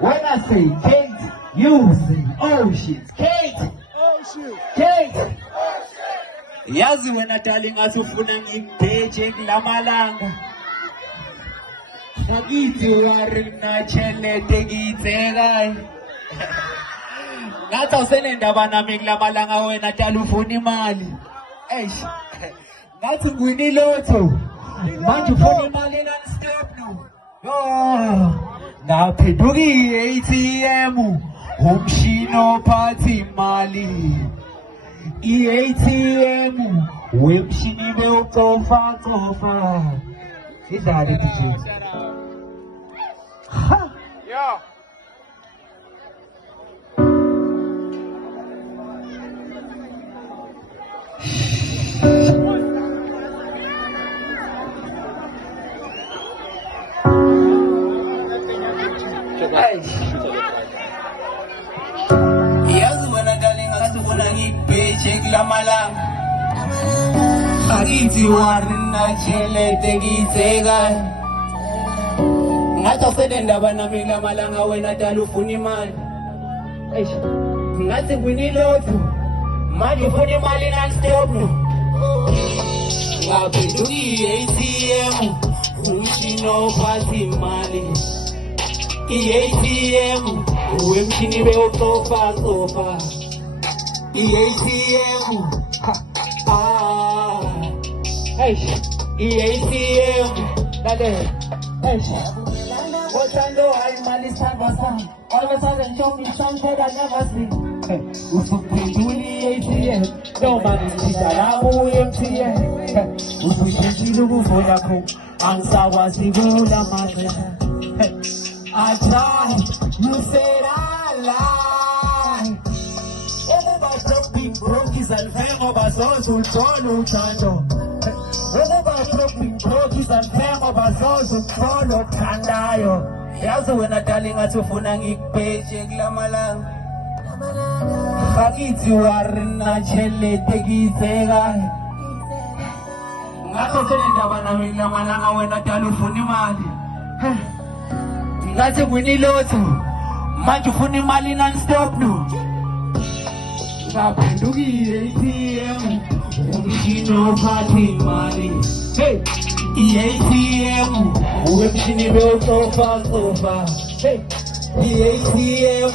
When I say Kate, you say oh shit. Kate! Oh shit. Kate! Yazi wena darling asufuna ngikubheje kulamalanga. Ngakithi warina chelete ngitsekayo. Ngathi awusenendaba nami kulamalanga wena dala ufuna imali. Eish. Ngathi ngwini lotho. Manje ufuna imali non-stop no. Ngaphenduka i-ATM umshini ophatha imali. I-ATM wemshini bewucofa. Idlale DJ. Yeah. Yazi wena darling asufuna ngikubheje kulamalanga. Akithi warina chelete ngitsekayo. Ngathi awusenendaba nami kulamalanga wena dala ufuna imali. Eish. Ngathi ngwini lotho. Manje ufuna imali non-stop no. Ngaphenduka i-ATM umshini ophatha imali. I-ATM wemshini bewucofa. I-ATM i-ATM lalela. Othando hayi imali isandla sami. All of a sudden show me something I never seen. Usuphendula i-ATM noma ngithida labo u-MTN. Usuyishintshile ukuvula kho angisakwazi kula manje. I tried, you said I lied. Ukuba being broke is unfair ngoba zonke uluthola uthando. Ukuba being broke is unfair ngoba zonke uluthola othandayo. Yazi wena darling athi ufuna ngikubheje kulamalanga. Ngakithi warina chelete ngitsekayo. Ngakho senendaba nami kulamalanga wena dala ufuna imali. Ngathi ngwini lotho. Manje ufuna imali non-stop no. Ngaphenduka i-ATM umshini ophatha imali. Hey, i-ATM wemshini bewucofa. Hey, i-ATM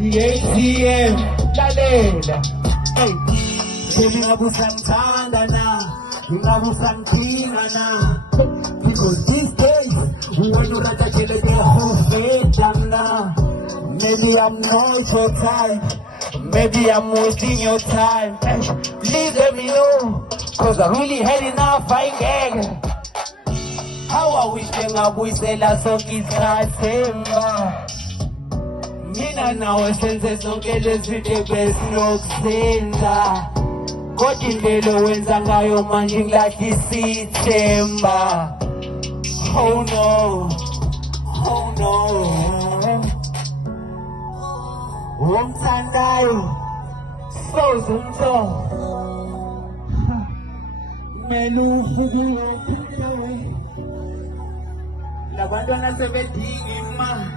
i-ATM lalela. Hey, baby ngabe usangithanda na, ngabe usangidinga na. Because these days when you like to get a whole face now. Maybe I'm not your type. Maybe I'm wasting your time. Please let me know, cause I really had enough fighting. How I wish them I would say la so kithathemba. Mina nawe senze sonke lezinto besinokuzenza. Kodwa indlela wenza ngayo manje ngilahla isithemba. Oh no. Oh no. Umthandayo soze umtho. Kumele uvuke uyophinda. Labantwana sebedinga imali.